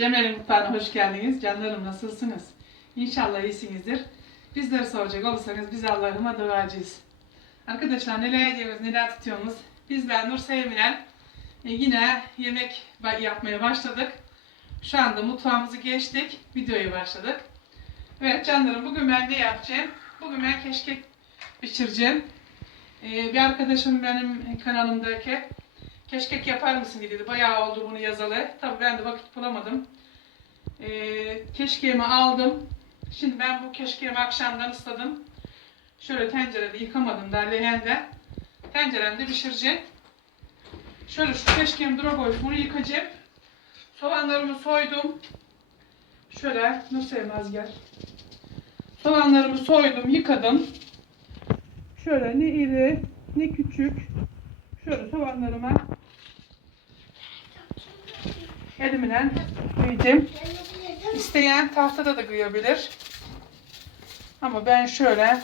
Cemal'in mutfağına hoş geldiniz. Canlarım nasılsınız? İnşallah iyisinizdir. Bizleri soracak olursanız biz Allah'ıma duacıyız. Arkadaşlar neler ediyoruz, neler tutuyoruz? Bizler Nur Sevmilen e, yine yemek yapmaya başladık. Şu anda mutfağımızı geçtik. Videoya başladık. Evet canlarım bugün ben ne yapacağım? Bugün ben keşkek pişireceğim. Ee, bir arkadaşım benim kanalımdaki keşkek yapar mısın dedi. Bayağı oldu bunu yazalı. Tabii ben de vakit bulamadım. Ee, keşkeğimi aldım. Şimdi ben bu keşkeğimi akşamdan ısladım. Şöyle tencerede yıkamadım da leğende. Tenceremde pişireceğim. Şöyle şu keşkeğimi dura koyup bunu yıkacağım. Soğanlarımı soydum. Şöyle Nur Sevmez gel. Soğanlarımı soydum, yıkadım. Şöyle ne iri ne küçük. Şöyle soğanlarıma elimle kıyacağım. İsteyen tahtada da kıyabilir. Ama ben şöyle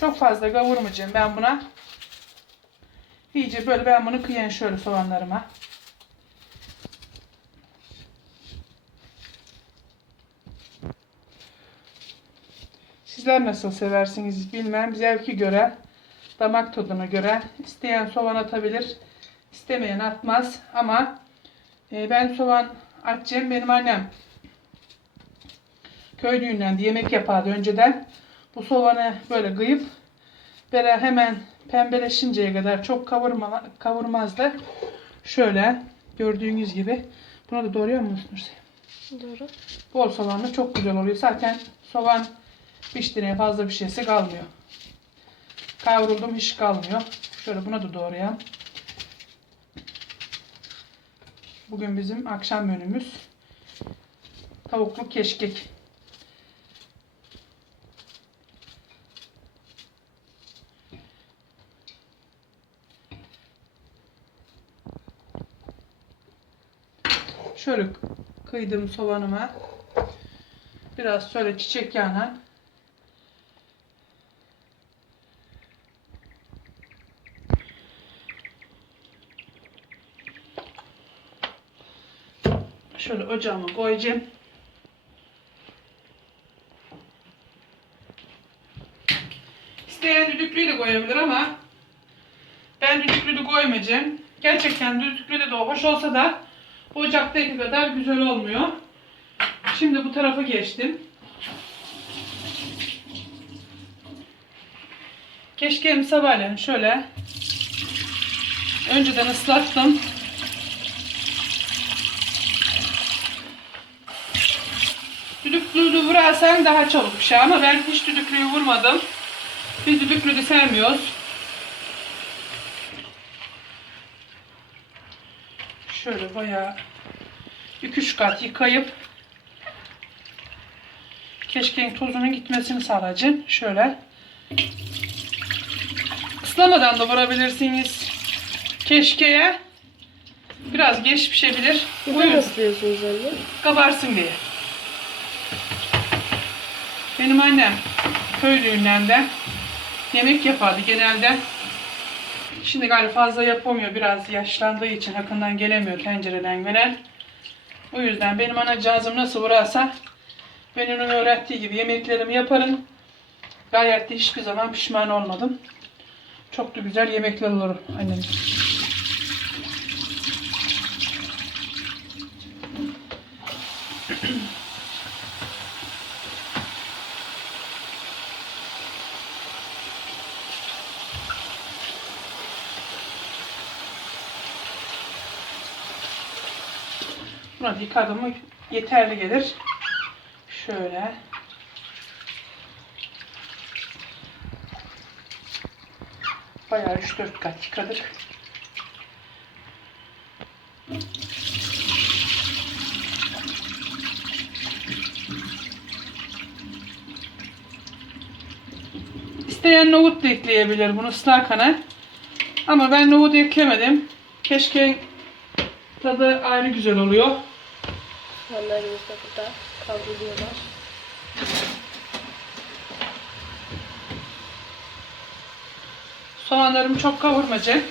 çok fazla kavurmayacağım ben buna. İyice böyle ben bunu kıyayım şöyle soğanlarıma. Sizler nasıl seversiniz bilmem. Zevki göre, damak tadına göre isteyen soğan atabilir, istemeyen atmaz. Ama e, ben soğan atacağım. Benim annem köy düğünlerinde yemek yapardı önceden. Bu soğanı böyle kıyıp böyle hemen pembeleşinceye kadar çok kavurma, kavurmazdı. Şöyle gördüğünüz gibi. Buna da doğruyor musunuz? Doğru. Bol soğanlı çok güzel oluyor. Zaten soğan piştiğine fazla bir şeyse kalmıyor. Kavruldum hiç kalmıyor. Şöyle buna da doğrayalım. Bugün bizim akşam menümüz tavuklu keşkek. Şöyle kıydım soğanıma. Biraz şöyle çiçek yağına şöyle ocağıma koyacağım. İsteyen düdüklüyü de koyabilir ama ben düdüklü de koymayacağım. Gerçekten düdüklü de, de hoş olsa da ocaktaki kadar güzel olmuyor. Şimdi bu tarafa geçtim. Keşke sabahleyin şöyle önceden ıslattım. Düdüklüyü vurarsan daha çabuk pişer ama ben hiç düdüklüyü vurmadım. Biz düdüklüyü de sevmiyoruz. Şöyle bayağı 2-3 kat yıkayıp keşkeğin tozunun gitmesini sağlayacağım. Şöyle. Islamadan da vurabilirsiniz keşkeye. Biraz geç pişebilir. Neden ıslıyorsunuz anne? Kabarsın diye. Benim annem köy düğünlerinde yemek yapardı genelde. Şimdi galiba fazla yapamıyor. Biraz yaşlandığı için hakkından gelemiyor tencereden gelen. O yüzden benim anacığım nasıl vurarsa ben onun öğrettiği gibi yemeklerimi yaparım. Gayet de hiçbir zaman pişman olmadım. Çok da güzel yemekler olur annem. Buna da yeterli gelir. Şöyle. Bayağı 3-4 kat yıkadık. İsteyen nohut da ekleyebilir bunu ıslakana. Ama ben nohut eklemedim. Keşke tadı ayrı güzel oluyor. Soğanlarımız da burada kavruluyorlar. Soğanlarımı çok kavurmayacağım.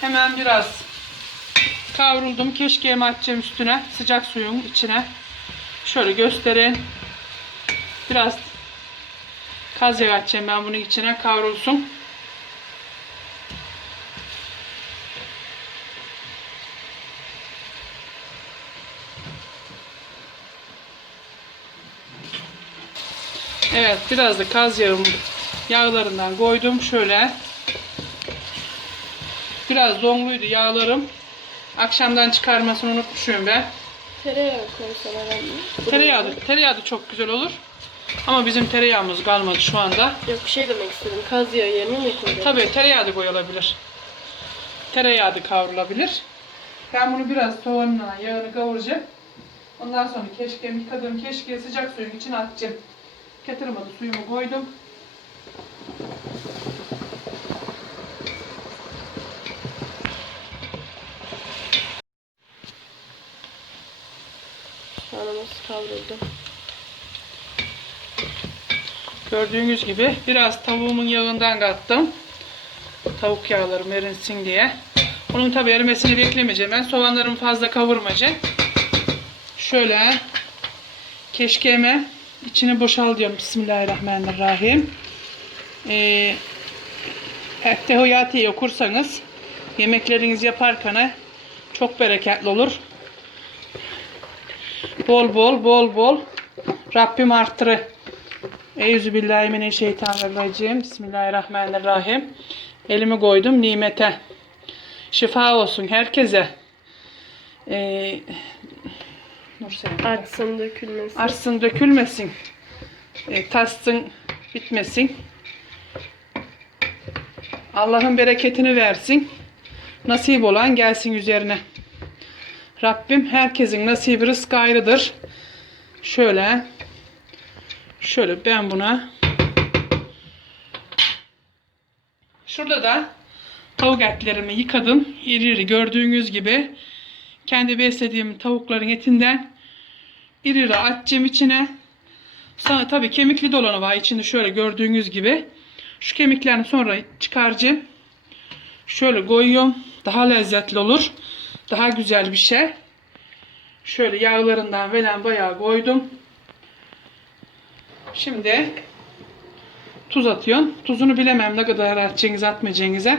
Hemen biraz Kavruldum. Keşkeğimi atacağım üstüne. Sıcak suyun içine. Şöyle göstereyim. Biraz kaz yağı ben bunun içine. Kavrulsun. Evet biraz da kaz yağım yağlarından koydum şöyle. Biraz donluydu yağlarım. Akşamdan çıkarmasını unutmuşum ben. Tereyağı koysan herhalde. Tereyağı da, tereyağı da çok güzel olur. Ama bizim tereyağımız kalmadı şu anda. Yok bir şey demek istedim. Kaz yağı yerine mi koyuyorsun? Tabii tereyağı da koyulabilir. Tereyağı da kavrulabilir. Ben bunu biraz soğanla yağını kavuracağım. Ondan sonra keşke yıkadığım keşke sıcak suyun içine atacağım. Getirmedi suyumu koydum. Soğanımız kavruldu. Gördüğünüz gibi biraz tavuğumun yağından kattım. Tavuk yağlarım erinsin diye. Onun tabi erimesini beklemeyeceğim. Ben soğanlarımı fazla kavurmayacağım. Şöyle keşkeme içini boşal diyorum. Bismillahirrahmanirrahim. Ee, Ettehiyati'yi okursanız yemeklerinizi yaparken çok bereketli olur. Bol bol bol bol Rabbim arttırı. Euzubillahimineşşeytanirracim. Bismillahirrahmanirrahim. Elimi koydum nimete. Şifa olsun herkese. Ee, Nursel. Artsın dökülmesin. Arsın dökülmesin. E, tassın bitmesin. Allah'ın bereketini versin. Nasip olan gelsin üzerine. Rabbim herkesin nasibi rızkı ayrıdır. Şöyle. Şöyle ben buna. Şurada da tavuk etlerimi yıkadım. İri iri gördüğünüz gibi. Kendi beslediğim tavukların etinden İri iri atacağım içine. Sonra tabii kemikli dolanı var içinde şöyle gördüğünüz gibi. Şu kemiklerini sonra çıkaracağım. Şöyle koyuyorum. Daha lezzetli olur. Daha güzel bir şey. Şöyle yağlarından veren bayağı koydum. Şimdi tuz atıyorum. Tuzunu bilemem ne kadar atacağınız atmayacağınıza.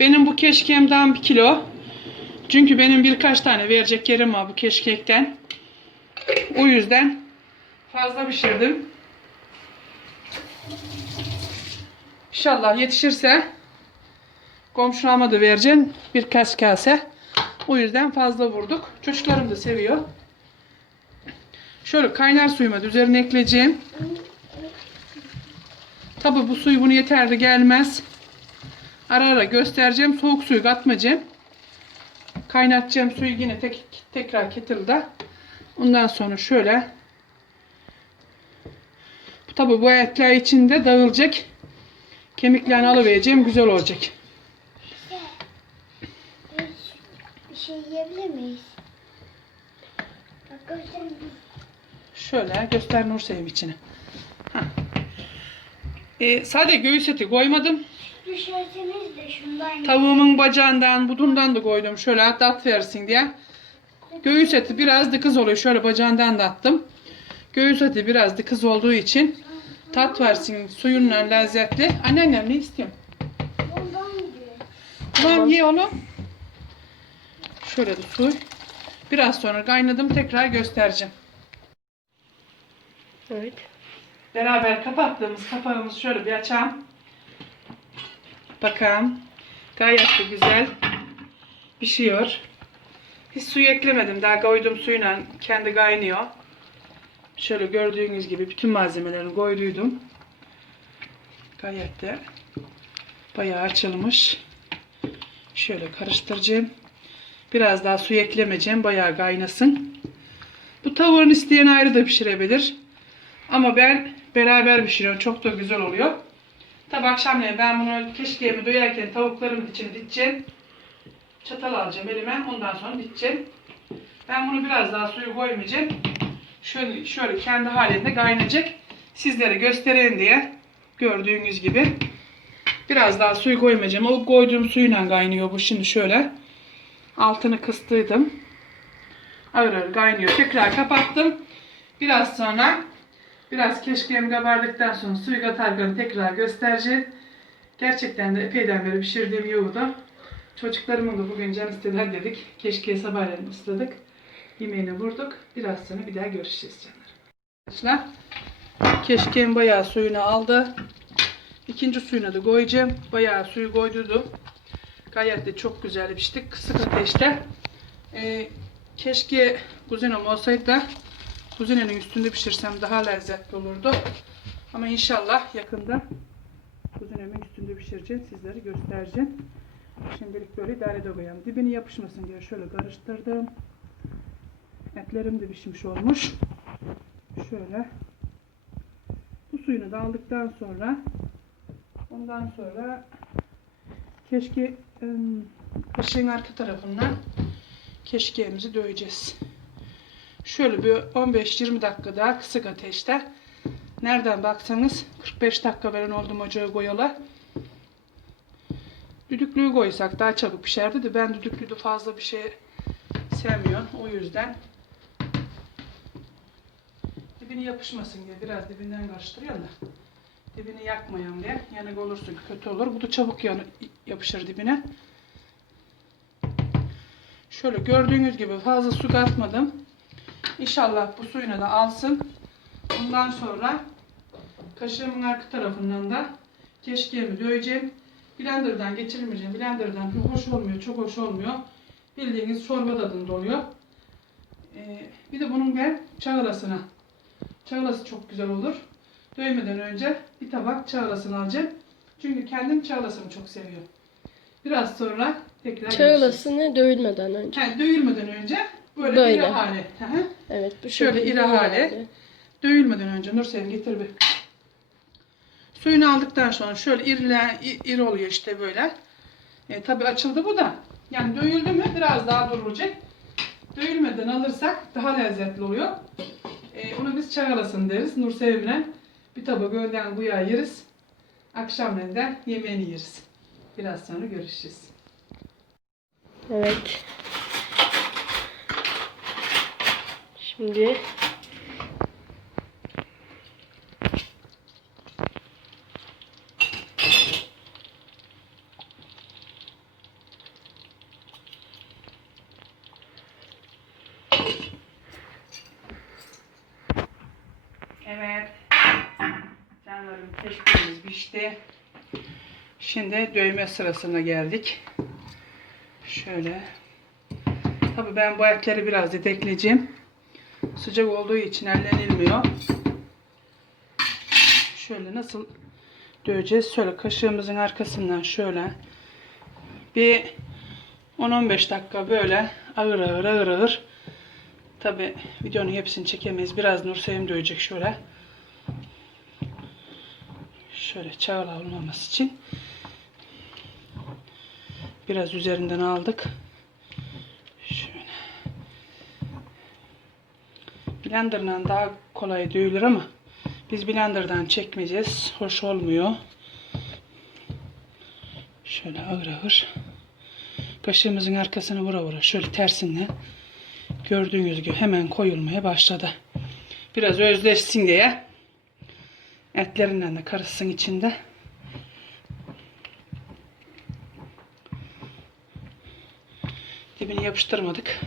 Benim bu keşkemden bir kilo. Çünkü benim birkaç tane verecek yerim var bu keşkekten. O yüzden fazla pişirdim. İnşallah yetişirse komşularıma da vereceğim birkaç kase. O yüzden fazla vurduk. Çocuklarım da seviyor. Şöyle kaynar suyuma da üzerine ekleyeceğim. Tabi bu suyu bunu yeterli gelmez. Ara ara göstereceğim. Soğuk suyu katmayacağım. Kaynatacağım suyu yine tek, tekrar kettle'da. Ondan sonra şöyle tabi bu etler içinde dağılacak. Kemiklerini alıvereceğim. Güzel olacak. Bir şey yiyebilir miyiz? Bak. Şöyle göster Nursevim içine. Hah. Ee, sade göğüs eti koymadım. Düşerseniz de şundan Tavuğumun bacağından, budundan da koydum. Şöyle tat versin diye. Göğüs eti biraz da kız oluyor. Şöyle bacağından da attım. Göğüs eti biraz da kız olduğu için tat versin. Suyunla lezzetli. Anneannem ne gidiyor. Tamam ye oğlum. Şöyle de su. Biraz sonra kaynadım. Tekrar göstereceğim. Evet. Beraber kapattığımız kapağımızı şöyle bir açalım. Bakalım. Gayet de güzel pişiyor. Hiç suyu eklemedim. Daha koyduğum suyla kendi kaynıyor. Şöyle gördüğünüz gibi bütün malzemelerini koyduydum. Gayet de bayağı açılmış. Şöyle karıştıracağım. Biraz daha su eklemeyeceğim. Bayağı kaynasın. Bu tavuğun isteyen ayrı da pişirebilir. Ama ben beraber pişiriyorum. Çok da güzel oluyor. Tabi akşamleyin ben bunu keşkeğimi doyarken tavuklarımın içine diteceğim. Çatal alacağım elime. Ondan sonra diteceğim. Ben bunu biraz daha suyu koymayacağım. Şöyle, şöyle kendi halinde kaynayacak. Sizlere göstereyim diye. Gördüğünüz gibi. Biraz daha suyu koymayacağım. O koyduğum suyla kaynıyor bu şimdi şöyle. Altını kıstıydım. Ağır ağır kaynıyor. Tekrar kapattım. Biraz sonra biraz keşkeğim kabardıktan sonra suyu katarken tekrar göstereceğim. Gerçekten de epeyden beri pişirdiğim yoğurdu. Çocuklarımın da bugün can istediler dedik. Keşke sabahleyin ısladık. Yemeğini vurduk. Biraz sonra bir daha görüşeceğiz canlar. Arkadaşlar keşkeğim bayağı suyunu aldı. İkinci suyuna da koyacağım. Bayağı suyu koydurdum. Gayet de çok güzel pişti. Kısık ateşte. Ee, keşke kuzinim olsaydı da kuzinenin üstünde pişirsem daha lezzetli olurdu. Ama inşallah yakında kuzinemin üstünde pişireceğim. Sizlere göstereceğim. Şimdilik böyle idare koyalım. Dibini yapışmasın diye şöyle karıştırdım. Etlerim de pişmiş olmuş. Şöyle. Bu suyunu da aldıktan sonra ondan sonra keşke ım, kaşığın arka tarafından keşkeğimizi döveceğiz. Şöyle bir 15-20 dakika daha kısık ateşte. Nereden baksanız 45 dakika veren oldum ocağa koyalı. Düdüklüğü koysak daha çabuk pişerdi de ben düdüklüğü de fazla bir şey sevmiyorum. O yüzden dibini yapışmasın diye biraz dibinden karıştırıyorum da dibini yakmayalım diye. Yanık olursa kötü olur. Bu da çabuk yanı, yapışır dibine. Şöyle gördüğünüz gibi fazla su katmadım. İnşallah bu suyunu da alsın. Bundan sonra kaşığımın arka tarafından da keşkeğimi döveceğim. Blender'dan geçirmeyeceğim. Blender'dan hoş olmuyor, çok hoş olmuyor. Bildiğiniz çorba tadında oluyor. Ee, bir de bunun ben çağlasına. Çağlası çok güzel olur. Dövmeden önce bir tabak çağlasını alacağım. Çünkü kendim çağlasını çok seviyorum. Biraz sonra tekrar. Çağlasını dövülmeden önce. Ha, dövülmeden önce böyle, Böyle. iri. Hı hı. Evet bu Şöyle iri hali. geldi. Dövülmeden önce Nursevim getir bir. Suyunu aldıktan sonra şöyle irilen, iri oluyor işte böyle. E, tabi açıldı bu da. Yani dövüldü mü biraz daha durulacak. Dövülmeden alırsak daha lezzetli oluyor. E, onu biz çağılasın deriz. Nursevim'le bir tabak önden bu yağı yeriz. Akşamleyin de yemeğini yeriz. Biraz sonra görüşeceğiz. Evet. Şimdi Evet. Canlarım keşkeğimiz pişti. Şimdi dövme sırasına geldik. Şöyle. Tabii ben bu etleri biraz dedekleyeceğim. Sıcak olduğu için ellenilmiyor. Şöyle nasıl döveceğiz? Şöyle kaşığımızın arkasından şöyle bir 10-15 dakika böyle ağır ağır ağır ağır Tabi videonun hepsini çekemeyiz. Biraz Nursevim dövecek şöyle. Şöyle çağla olmaması için. Biraz üzerinden aldık. Şöyle. Blender'dan daha kolay dövülür ama biz blender'dan çekmeyeceğiz. Hoş olmuyor. Şöyle ağır ağır. Kaşığımızın arkasını vura vura şöyle tersinden gördüğünüz gibi hemen koyulmaya başladı. Biraz özleşsin diye etlerinden de karışsın içinde. Dibini yapıştırmadık.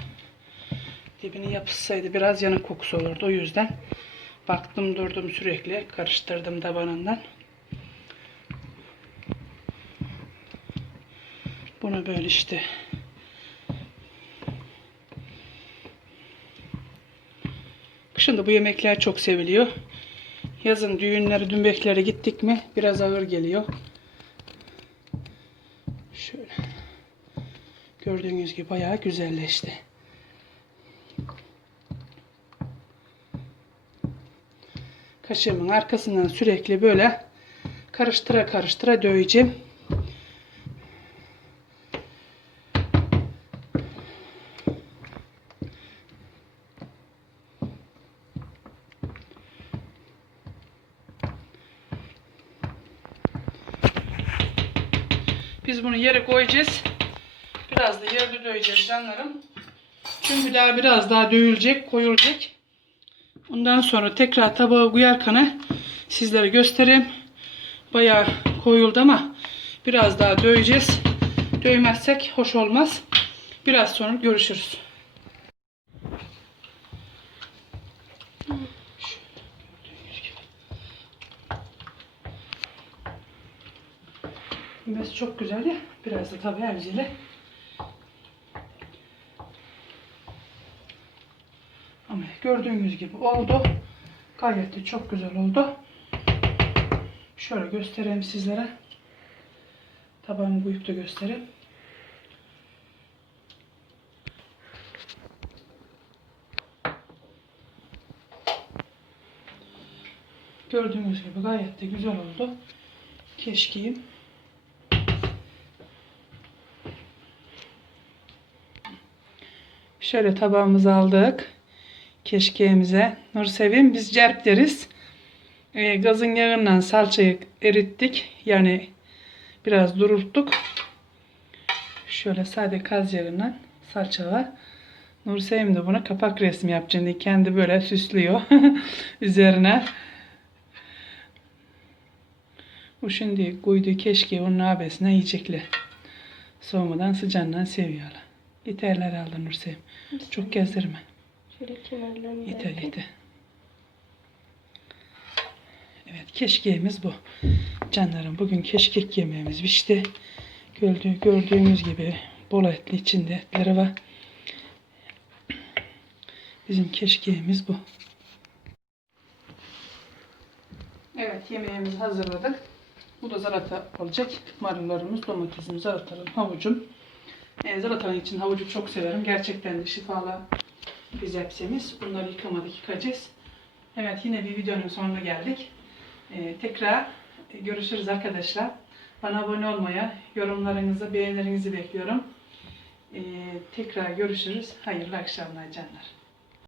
Dibini yapışsaydı biraz yanık kokusu olurdu. O yüzden baktım durdum sürekli karıştırdım tabanından. Bunu böyle işte Kışın bu yemekler çok seviliyor. Yazın düğünlere, dümbeklere gittik mi biraz ağır geliyor. Şöyle. Gördüğünüz gibi bayağı güzelleşti. Kaşığımın arkasından sürekli böyle karıştıra karıştıra döveceğim. Biz bunu yere koyacağız. biraz da yerde döveceğiz canlarım. Çünkü daha biraz daha dövülecek, koyulacak. Ondan sonra tekrar tabağa koyarken sizlere göstereyim. Bayağı koyuldu ama biraz daha döveceğiz. Dövmezsek hoş olmaz. Biraz sonra görüşürüz. Mes çok güzel ya. Biraz da tabii evcili. Ama gördüğünüz gibi oldu. Gayet de çok güzel oldu. Şöyle göstereyim sizlere. Tabağımı koyup da göstereyim. Gördüğünüz gibi gayet de güzel oldu. Keşkeyim. Şöyle tabağımızı aldık. Keşkeğimize. Nursevim biz cerp deriz. Ee, gazın yağından salçayı erittik. Yani biraz durulttuk. Şöyle sade kaz yağından salça var. Nursevim de buna kapak resmi yapacağını kendi böyle süslüyor üzerine. Bu şimdi koyduğu keşke onun abesine yiyecekler. Soğumadan sıcağından seviyorlar. Yeterler aldı Nursevim. Çok gezdirme. Şöyle kenarlarını Yeter bırakayım. yeter. Evet keşkeğimiz bu. Canlarım bugün keşkek yemeğimiz pişti. Gördüğü, gördüğünüz gibi bol etli içinde etleri var. Bizim keşkeğimiz bu. Evet yemeğimizi hazırladık. Bu da zarata olacak. Marullarımız, domatesimiz, zaratarım, havucum. E, zaratanın için havucu çok severim. Gerçekten de şifalı bir zepsemiz. Bunları yıkamadık, yıkacağız. Evet yine bir videonun sonuna geldik. Ee, tekrar görüşürüz arkadaşlar. Bana abone olmaya, yorumlarınızı, beğenilerinizi bekliyorum. Ee, tekrar görüşürüz. Hayırlı akşamlar canlar.